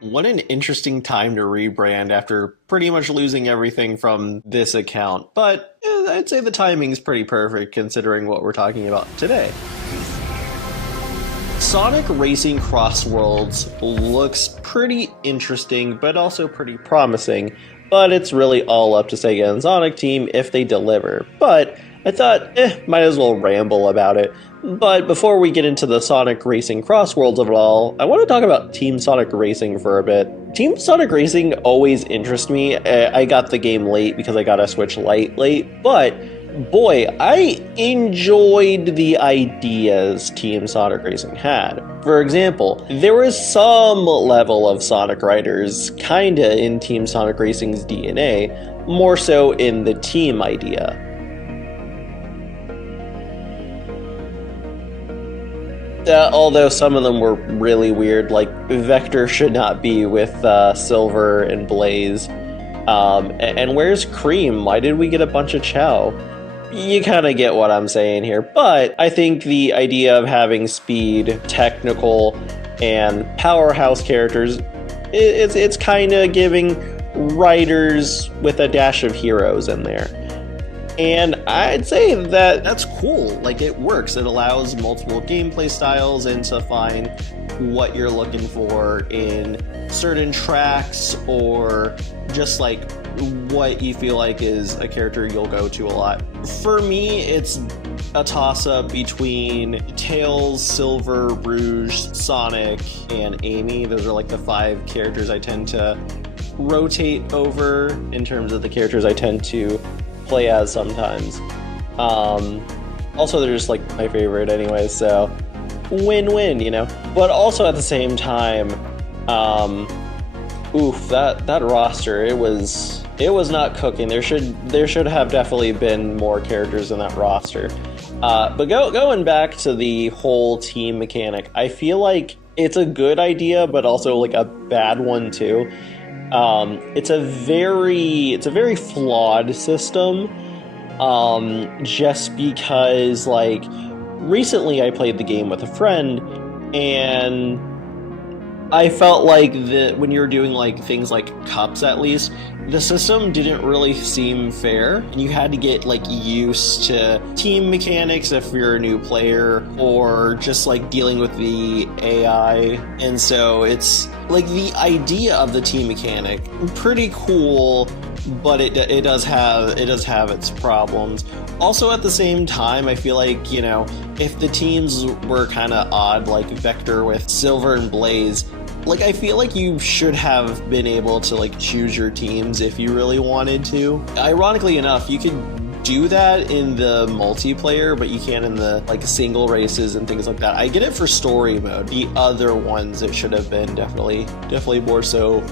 What an interesting time to rebrand after pretty much losing everything from this account. But I'd say the timing's pretty perfect considering what we're talking about today. Sonic Racing Crossworlds looks pretty interesting, but also pretty promising. But it's really all up to Sega and Sonic Team if they deliver. But I thought, might as well ramble about it. But before we get into the Sonic Racing Crossworlds of it all, I want to talk about Team Sonic Racing for a bit. Team Sonic Racing always interests me. I got the game late because I got a Switch Lite late, but boy, I enjoyed the ideas Team Sonic Racing had. For example, there was some level of Sonic Riders kinda in Team Sonic Racing's DNA, more so in the team idea. Although some of them were really weird, like Vector should not be with Silver and Blaze. And where's Cream? Why did we get a bunch of Chow? You kind of get what I'm saying here, but I think the idea of having speed, technical, and powerhouse characters, it's kind of giving writers with a dash of heroes in there. And I'd say that that's cool. Like, it works. It allows multiple gameplay styles and to find what you're looking for in certain tracks or just like what you feel like is a character you'll go to a lot. For me, it's a toss-up between Tails, Silver, Rouge, Sonic, and Amy. Those are like the 5 characters I tend to rotate over in terms of the characters I tend to play as sometimes. Also, they're just like my favorite anyway, so win-win, you know? But also at the same time, that roster, it was not cooking. There should have definitely been more characters in that roster. But going back to the whole team mechanic, I feel like it's a good idea, but also like a bad one too. It's a very flawed system, just because, like, recently I played the game with a friend, and I felt like when you're doing like things like cups, at least, the system didn't really seem fair, and you had to get like used to team mechanics if you're a new player, or just like dealing with the AI. And so it's like the idea of the team mechanic pretty cool, but it does have its problems. Also, at the same time, I feel like, you know, if the teams were kind of odd, like Vector with Silver and Blaze, like, I feel like you should have been able to like choose your teams if you really wanted to. Ironically enough, you could do that in the multiplayer, but you can't in the like single races and things like that. I get it for story mode. The other ones, it should have been definitely more so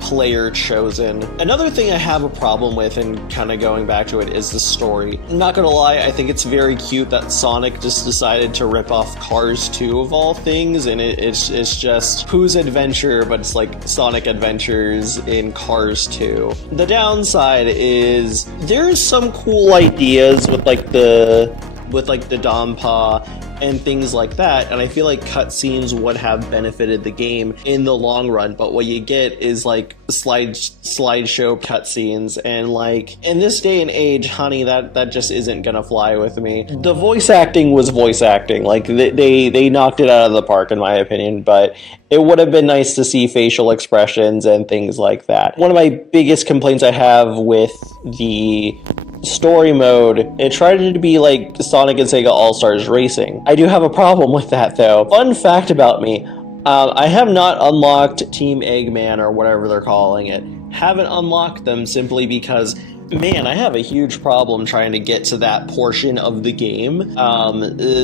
player chosen. Another thing I have a problem with, and kind of going back to it, is the story. I'm not gonna lie, I think it's very cute that Sonic just decided to rip off Cars 2 of all things, and it's just Pooh's Adventure, but it's like Sonic Adventures in Cars 2. The downside is there's some cool ideas with like the Dompa and things like that, and I feel like cutscenes would have benefited the game in the long run, but what you get is like slideshow cutscenes, and like, in this day and age, honey, that just isn't gonna fly with me. The voice acting was voice acting, like they knocked it out of the park in my opinion, but it would have been nice to see facial expressions and things like that. One of my biggest complaints I have with the story mode, it tried to be like Sonic and Sega All-Stars Racing. I do have a problem with that though. Fun fact about me, I have not unlocked Team Eggman or whatever they're calling it. Haven't unlocked them simply because, man, I have a huge problem trying to get to that portion of the game,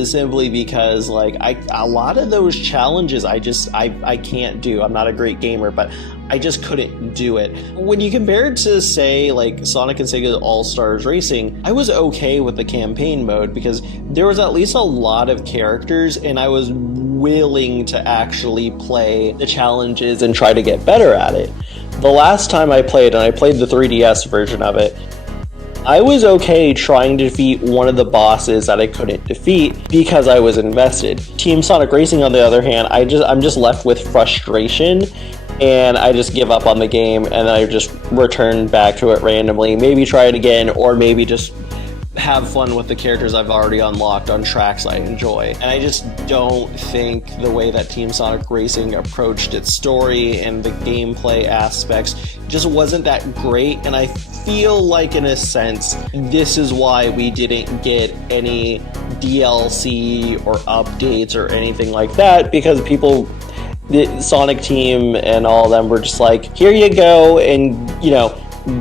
simply because like a lot of those challenges I can't do. I'm not a great gamer, but I just couldn't do it. When you compare it to, say, like Sonic and Sega All-Stars Racing, I was okay with the campaign mode because there was at least a lot of characters, and I was willing to actually play the challenges and try to get better at it. The last time I played, and I played the 3DS version of it, I was okay trying to defeat one of the bosses that I couldn't defeat because I was invested. Team Sonic Racing, on the other hand, I'm just left with frustration and I just give up on the game, and then I just return back to it randomly. Maybe try it again, or maybe just have fun with the characters I've already unlocked on tracks I enjoy. And I just don't think the way that Team Sonic Racing approached its story and the gameplay aspects just wasn't that great, and I feel like, in a sense, this is why we didn't get any DLC or updates or anything like that, because the Sonic team and all of them were just like, here you go, and,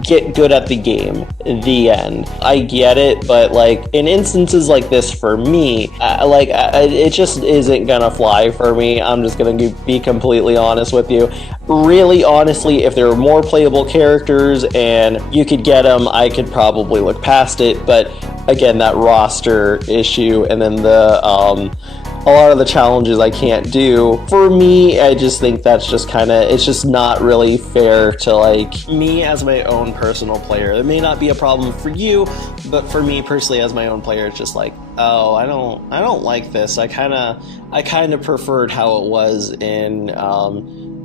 get good at the game. The end. I get it, but like in instances like this, for me, it just isn't gonna fly for me. I'm just gonna be completely honest with you. Really, honestly, if there were more playable characters and you could get them, I could probably look past it. But again, that roster issue, and then a lot of the challenges I can't do. For me, I just think that's just it's just not really fair to like me as my own personal player. It may not be a problem for you, but for me personally as my own player, it's just like, oh, I don't like this. I kind of preferred how it was in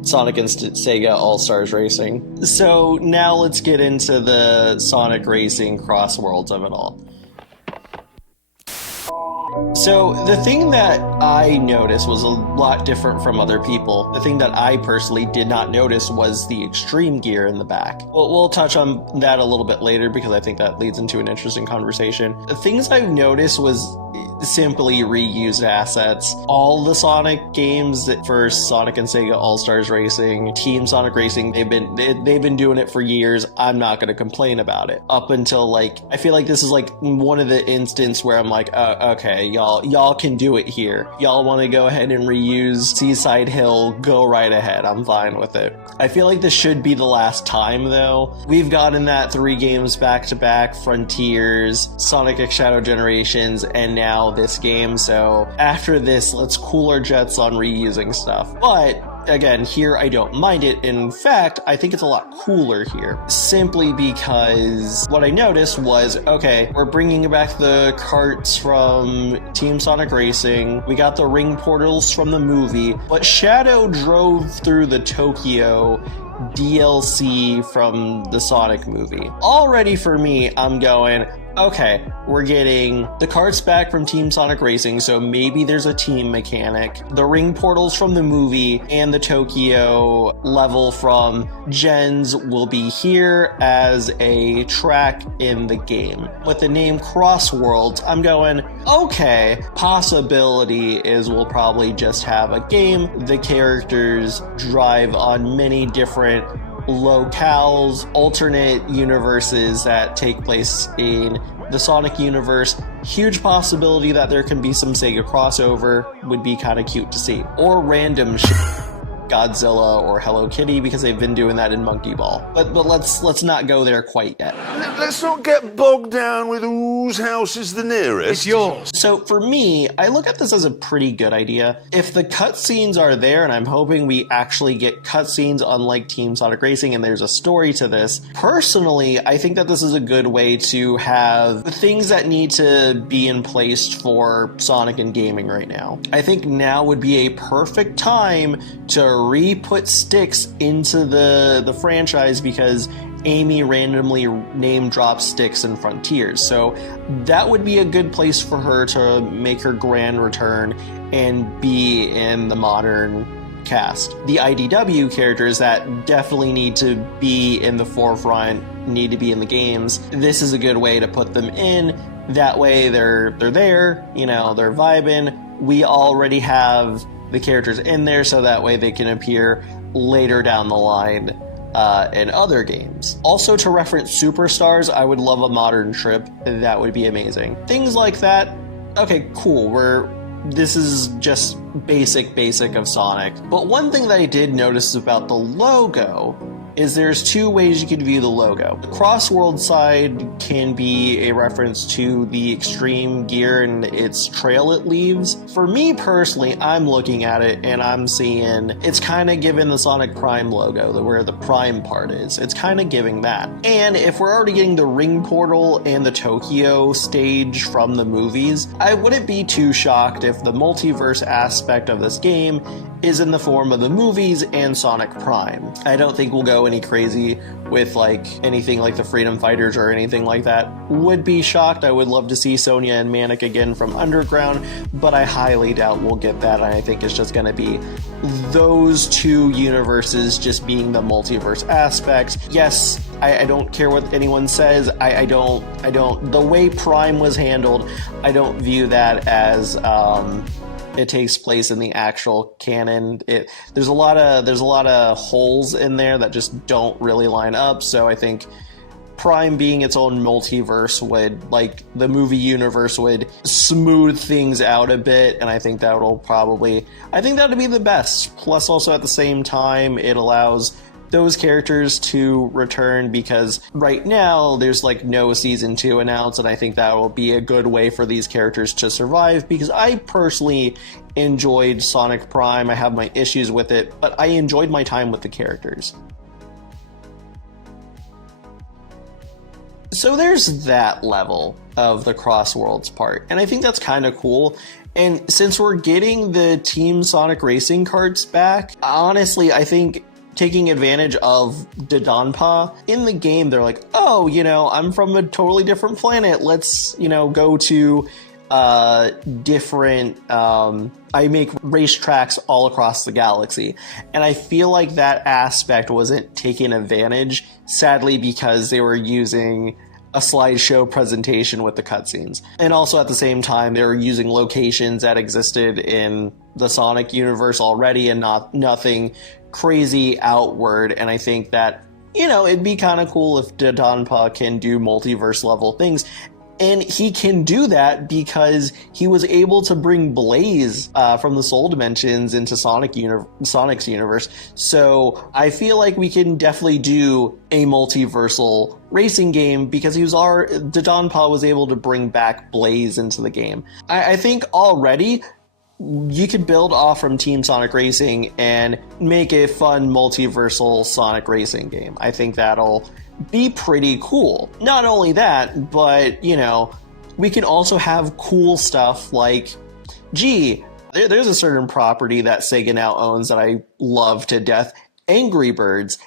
Sonic and Sega All-Stars Racing. So now let's get into the Sonic Racing Crossworlds of it all. So the thing that I noticed was a lot different from other people. The thing that I personally did not notice was the extreme gear in the back. We'll touch on that a little bit later because I think that leads into an interesting conversation. The things I've noticed was simply reused assets. All the Sonic games for Sonic and Sega All-Stars Racing, Team Sonic Racing, they've been doing it for years. I'm not going to complain about it. Up until I feel like this is one of the instances where I'm like, okay, y'all can do it here. Y'all want to go ahead and reuse Seaside Hill, go right ahead. I'm fine with it. I feel like this should be the last time though. We've gotten that 3 games back to back, Frontiers, Sonic X Shadow Generations, and now this game. So after this, let's cool our jets on reusing stuff. But again, here I don't mind it. In fact, I think it's a lot cooler here, simply because what I noticed was, okay, we're bringing back the carts from Team Sonic Racing, we got the ring portals from the movie, but Shadow drove through the Tokyo DLC from the Sonic movie. Already for me, I'm going, okay, we're getting the carts back from Team Sonic Racing, so maybe there's a team mechanic. The ring portals from the movie and the Tokyo level from Gens will be here as a track in the game. With the name Crossworlds, I'm going, okay, possibility is we'll probably just have a game. The characters drive on many different locales, alternate universes that take place in the Sonic universe. Huge possibility that there can be some Sega crossover, would be kind of cute to see. Or random shit. Godzilla or Hello Kitty, because they've been doing that in Monkey Ball. But let's not go there quite yet. Let's not get bogged down with whose house is the nearest. It's yours. So for me, I look at this as a pretty good idea. If the cutscenes are there, and I'm hoping we actually get cutscenes unlike Team Sonic Racing and there's a story to this, personally, I think that this is a good way to have the things that need to be in place for Sonic and gaming right now. I think now would be a perfect time to re-put Styx into the franchise, because Amy randomly name drops Styx in Frontiers. So that would be a good place for her to make her grand return and be in the modern cast. The IDW characters that definitely need to be in the forefront, need to be in the games. This is a good way to put them in. That way they're there, they're vibing. We already have the characters in there, so that way they can appear later down the line in other games. Also, to reference Superstars, I would love a modern trip. That would be amazing. Things like that. Okay, cool. This is just basic of Sonic. But one thing that I did notice about the logo is there's 2 ways you could view the logo. The Crossworld side can be a reference to the extreme gear and its trail it leaves. For me personally, I'm looking at it and I'm seeing it's kind of giving the Sonic Prime logo, where the Prime part is. It's kind of giving that. And if we're already getting the ring portal and the Tokyo stage from the movies, I wouldn't be too shocked if the multiverse aspect of this game is in the form of the movies and Sonic Prime. I don't think we'll go any crazy with like anything like the Freedom Fighters or anything like that. Would be shocked. I would love to see Sonya and Manic again from Underground, but I highly doubt we'll get that. And I think it's just going to be those two universes just being the multiverse aspects. Yes, I don't care what anyone says. I don't. The way Prime was handled, I don't view that as it takes place in the actual canon. There's a lot of holes in there that just don't really line up. So I think Prime being its own multiverse would, like the movie universe, would smooth things out a bit, and I think that would be the best. Plus, also at the same time, it allows those characters to return, because right now there's like no season 2 announced, and I think that will be a good way for these characters to survive, because I personally enjoyed Sonic Prime. I have my issues with it, but I enjoyed my time with the characters. So there's that level of the Crossworlds part, and I think that's kind of cool. And since we're getting the Team Sonic Racing carts back, honestly, I think taking advantage of Dodonpa in the game, they're like, oh, I'm from a totally different planet. Let's, go to different, I make racetracks all across the galaxy. And I feel like that aspect wasn't taken advantage, sadly, because they were using a slideshow presentation with the cutscenes. And also at the same time, they were using locations that existed in the Sonic universe already and nothing crazy outward. And I think that, it'd be kind of cool if Dodonpa can do multiverse level things. And he can do that because he was able to bring Blaze from the Soul Dimensions into Sonic's universe. So I feel like we can definitely do a multiversal racing game, because Dodonpa was able to bring back Blaze into the game. I think already you could build off from Team Sonic Racing and make a fun multiversal Sonic Racing game. I think that'll be pretty cool. Not only that, but, we can also have cool stuff like, there's a certain property that Sega now owns that I love to death, Angry Birds.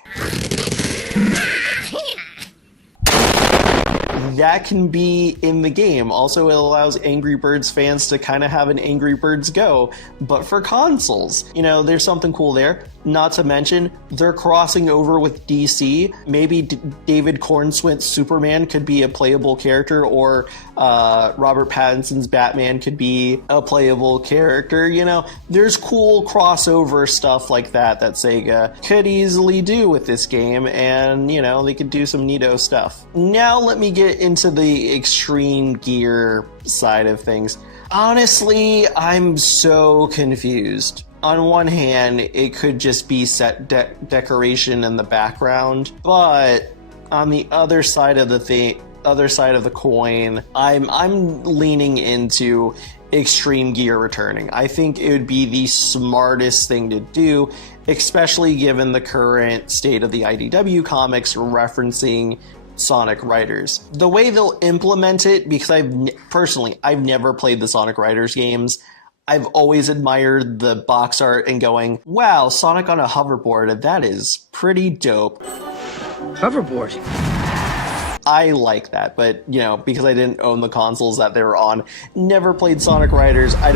That can be in the game. Also, it allows Angry Birds fans to kind of have an Angry Birds Go, but for consoles. There's something cool there. Not to mention, they're crossing over with DC. Maybe David Cornswint's Superman could be a playable character, or Robert Pattinson's Batman could be a playable character. There's cool crossover stuff like that Sega could easily do with this game, and, they could do some neato stuff. Now let me get into the Extreme Gear side of things. Honestly, I'm so confused. On one hand, it could just be set decoration in the background, but on the other side of the coin, I'm leaning into Extreme Gear returning. I think it would be the smartest thing to do, especially given the current state of the IDW comics referencing Sonic Riders. The way they'll implement it, because I've never played the Sonic Riders games. I've always admired the box art and going, wow, Sonic on a hoverboard, that is pretty dope. Hoverboard? I like that, but, because I didn't own the consoles that they were on, never played Sonic Riders, I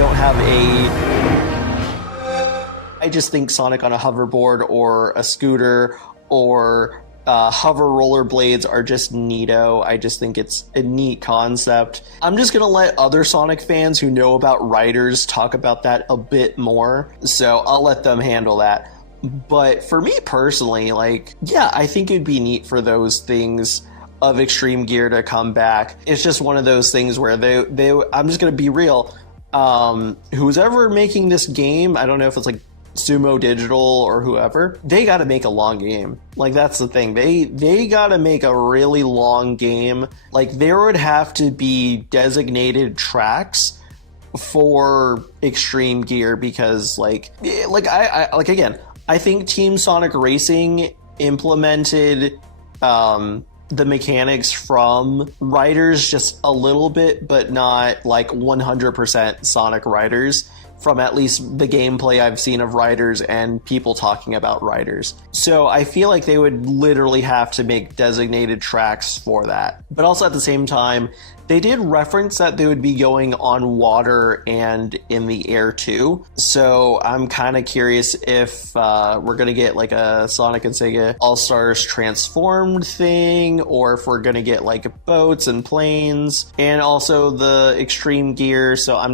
just think Sonic on a hoverboard or a scooter or hover rollerblades are just neato. I just think it's a neat concept. I'm just gonna let other Sonic fans who know about riders talk about that a bit more, so I'll let them handle that. But for me personally, I think it'd be neat for those things of Extreme Gear to come back. It's just one of those things where I'm just gonna be real. Who's ever making this game, I don't know if it's Sumo Digital or whoever, they got to make a long game. That's the thing. They got to make a really long game. There would have to be designated tracks for Extreme Gear, because again, I think Team Sonic Racing implemented the mechanics from Riders just a little bit, but not 100% Sonic Riders. from at least the gameplay I've seen of Riders and people talking about Riders. So I feel like they would literally have to make designated tracks for that. But also at the same time, they did reference that they would be going on water and in the air too. So I'm kind of curious if we're going to get like a Sonic and Sega All-Stars Transformed thing, or if we're going to get like boats and planes and also the extreme gear. So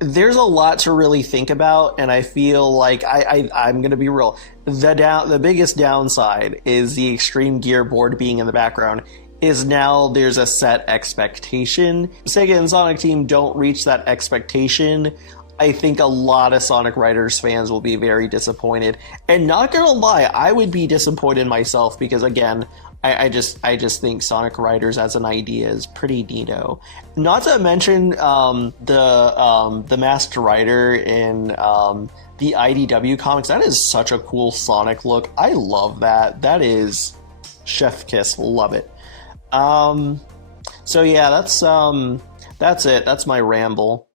there's a lot to really think about, and I feel like I'm going to be real. The biggest downside is the extreme gear board being in the background is now there's a set expectation. Sega and Sonic Team don't reach that expectation. I think a lot of Sonic Riders fans will be very disappointed. And not gonna lie, I would be disappointed myself because, again, I just think Sonic Riders as an idea is pretty neato. Not to mention the Masked Rider in the IDW comics. That is such a cool Sonic look. I love that. That is chef kiss. Love it. So yeah, that's it. That's my ramble.